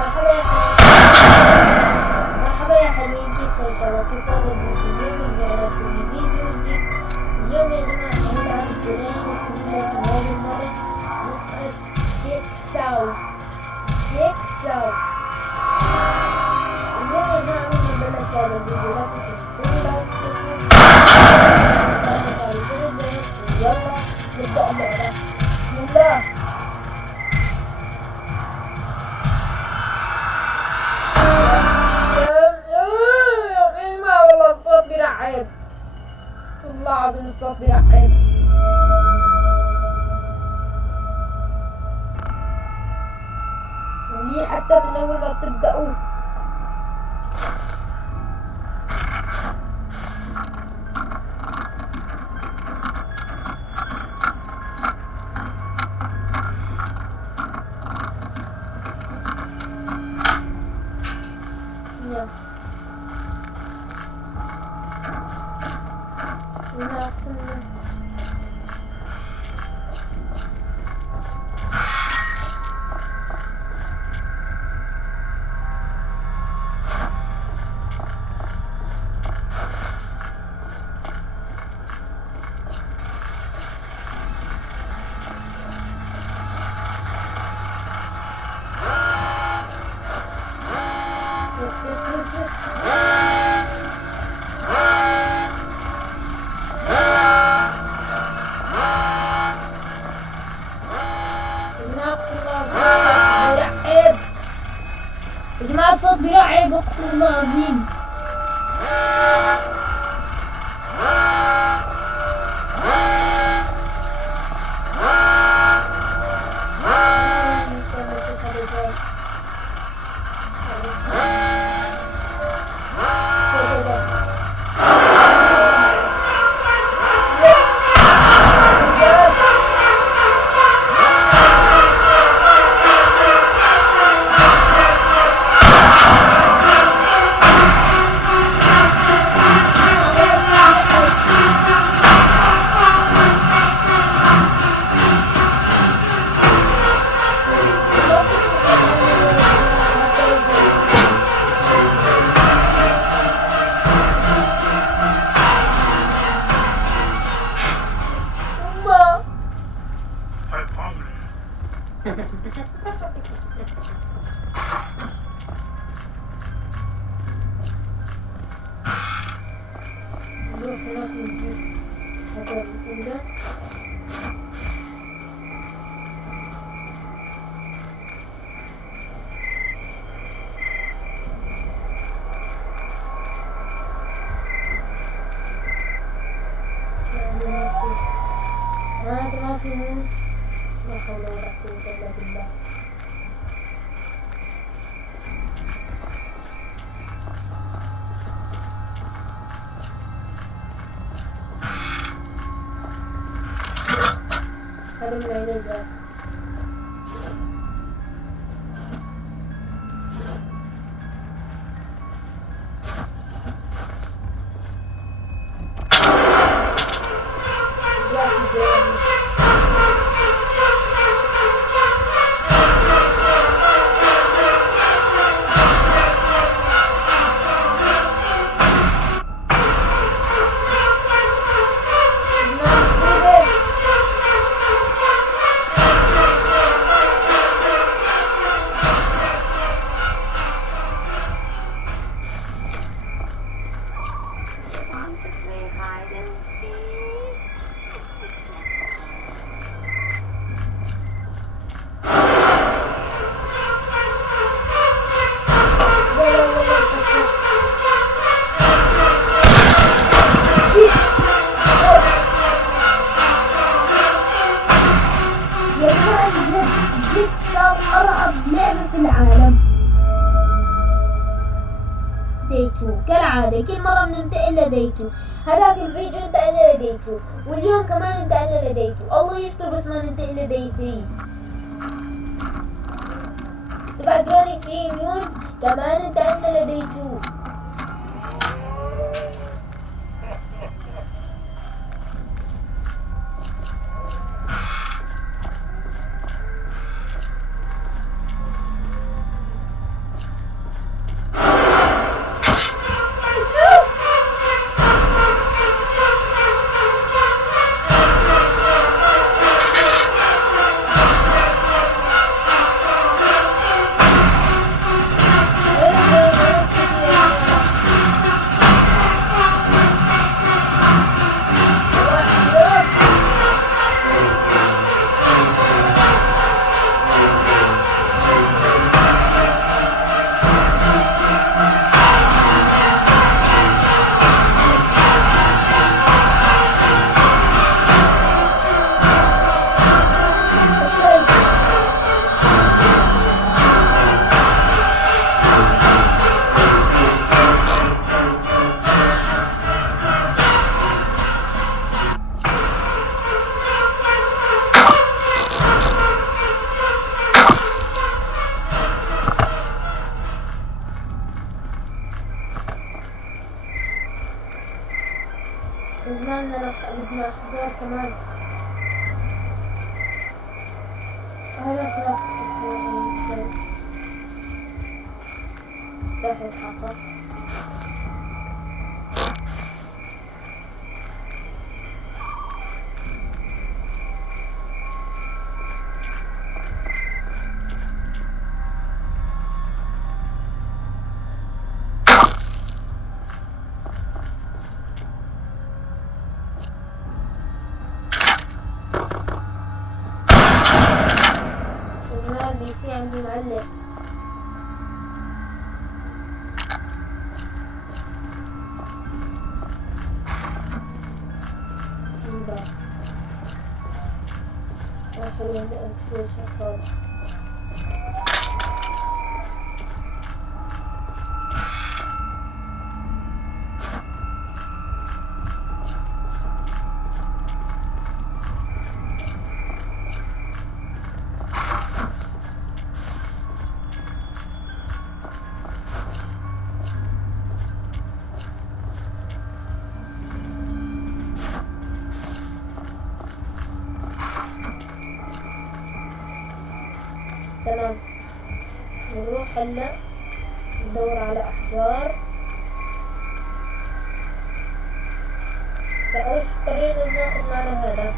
مرحبا يا حلوين، مرحبا يا حلوين، كيف الحال؟ كيف هذا الفيديو؟ اليوم رجعنا لكم بفيديو جديد. اليوم يا جماعة حنلعب جراند، لكن هذه المرة نسخة جيكساو. اليوم يا جماعة قبل ما نبلش هذا الفيديو لا تنسوا تحطوا لايك واشتركوا وتفعلوا زر الجرس، ويلا نبدأ اللعبة. بسم الله. والله الصوت بيرعب، اقسم بالله العظيم الصوت بيرعب. وليه حتى من اول ما بتبدأوا يا جماعة الصوت بيرعب، اقسم بالله العظيم. ما في موس، لا حول ولا قوة إلا بالله. هذا من عينين ذاك. جيكساو أرعب لعبة في العالم. ديتو كالعادة كل مرة بننتقل لديتو. هذاك الفيديو انتقلنا لديتو، واليوم كمان انتقلنا لديتو. الله يستر بس ما ننتقل لدي 3 تبع جراني 3 مليون، كمان انتقلنا لديتو. ندمان راح أجيب أحجار كمان. هلا راح يتحقق. البيسي عندي معلق. حلوة شوي شغال. تمام، نروح هلا ندور على أحجار. فأوش طريق الماء على هذا.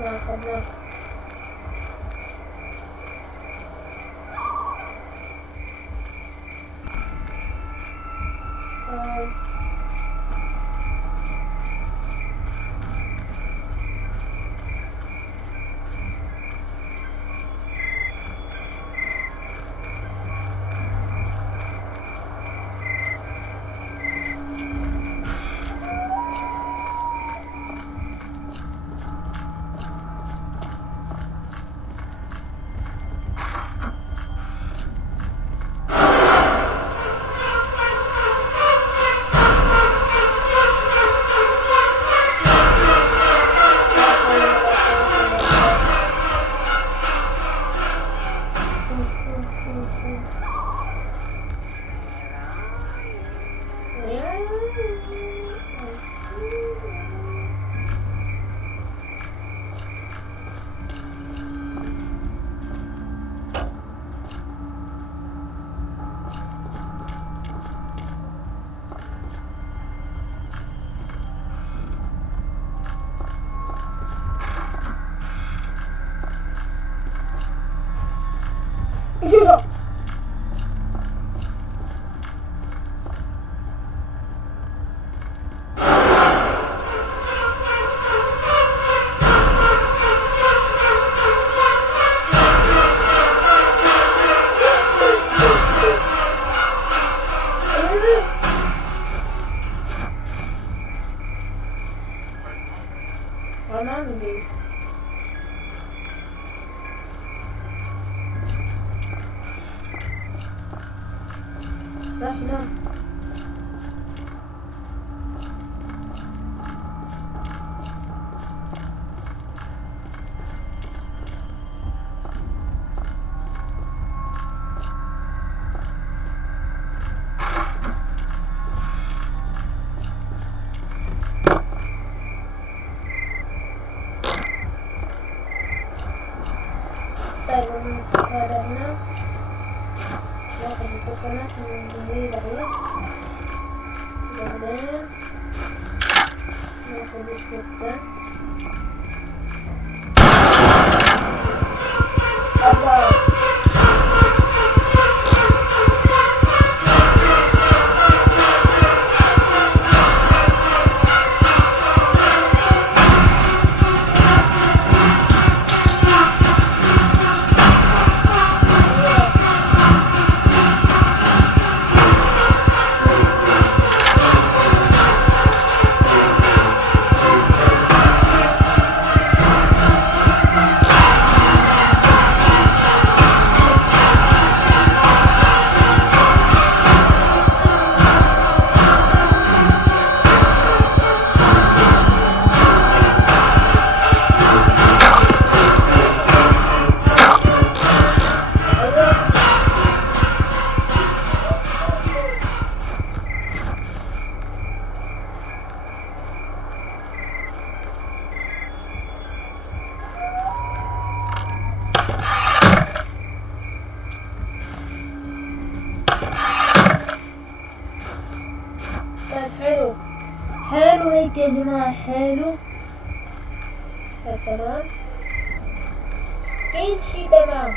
ناخذ رحنا طيب هذا هنا ناخذ الكوكونات من بعيد، بعدين ناخذ السكر. الله حلو حلو هيك يا جماعة، حلو. تمام، كل شي تمام.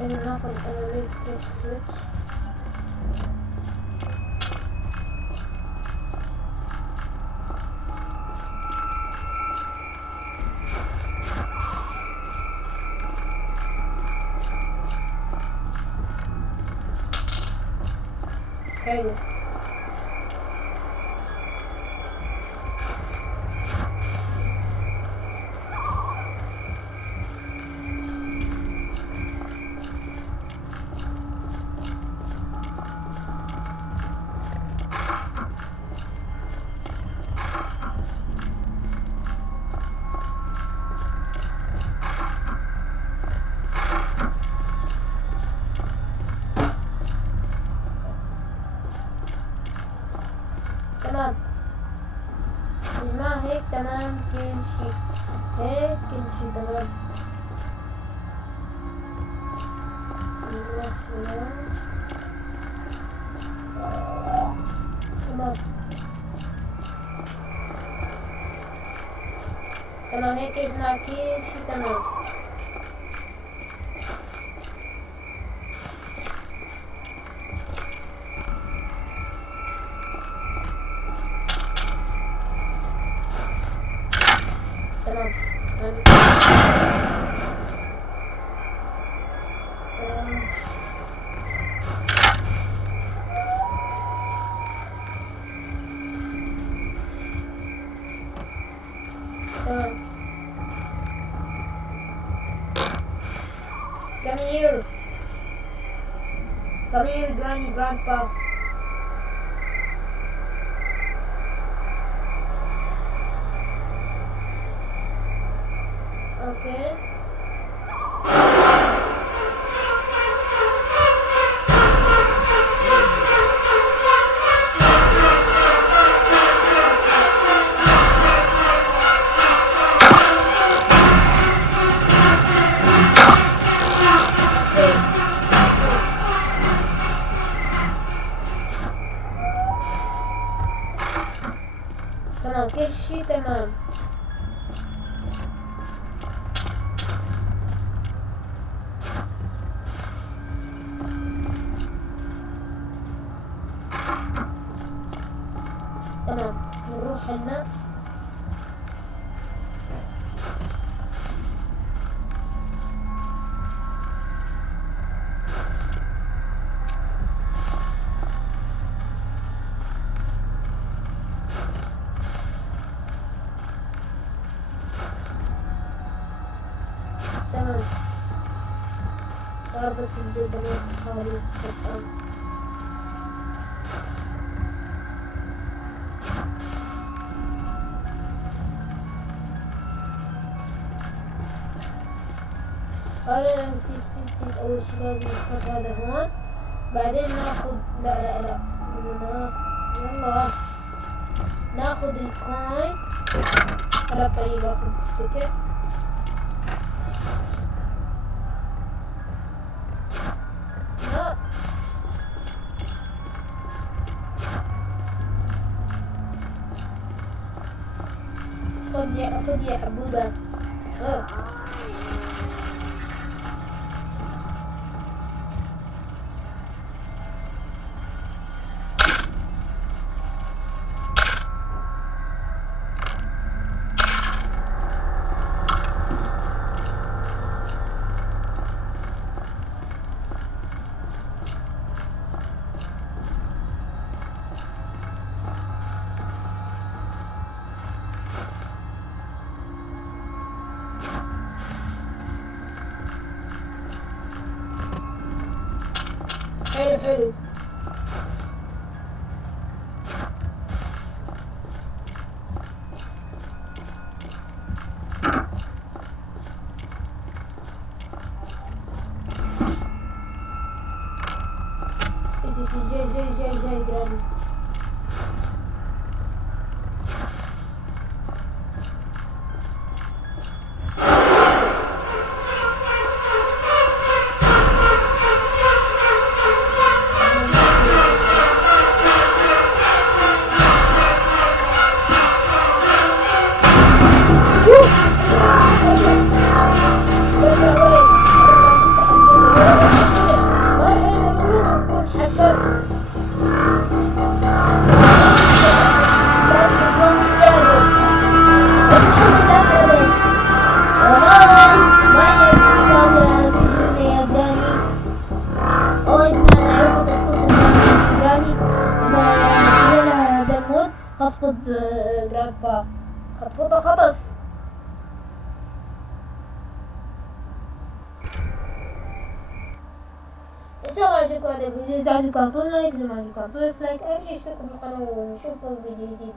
هنا ناخد الالكتريك سويتش. حلو. تمام يا جماعة، هيك تمام كل شي، هيك كل شي تمام. نروح هنا. تمام تمام، هيك يا جماعة كل شي تمام. تمام تمام. Come here. Come here, Granny, Grandpa. Okay. تمام كل شي تمام. تمام نروح هنا. تمام صار بس بدي البنات حوالي القرآن. أنا نسيت أول شي لازم نحط هذا هون، بعدين ناخد لا يلا ناخد الكوين على الطريقة. اخد التيكت. لا خد يا حبوبة. حلو. جراند با خطفته خطف. ان شاء الله يعجبكم هذا الفيديو، اذا عجبكم اعطونا لايك، اذا ما عجبكم اعطونا ديسلايك، اهم شي اشتركوا في القناة ونشوفكم في فيديو جديد.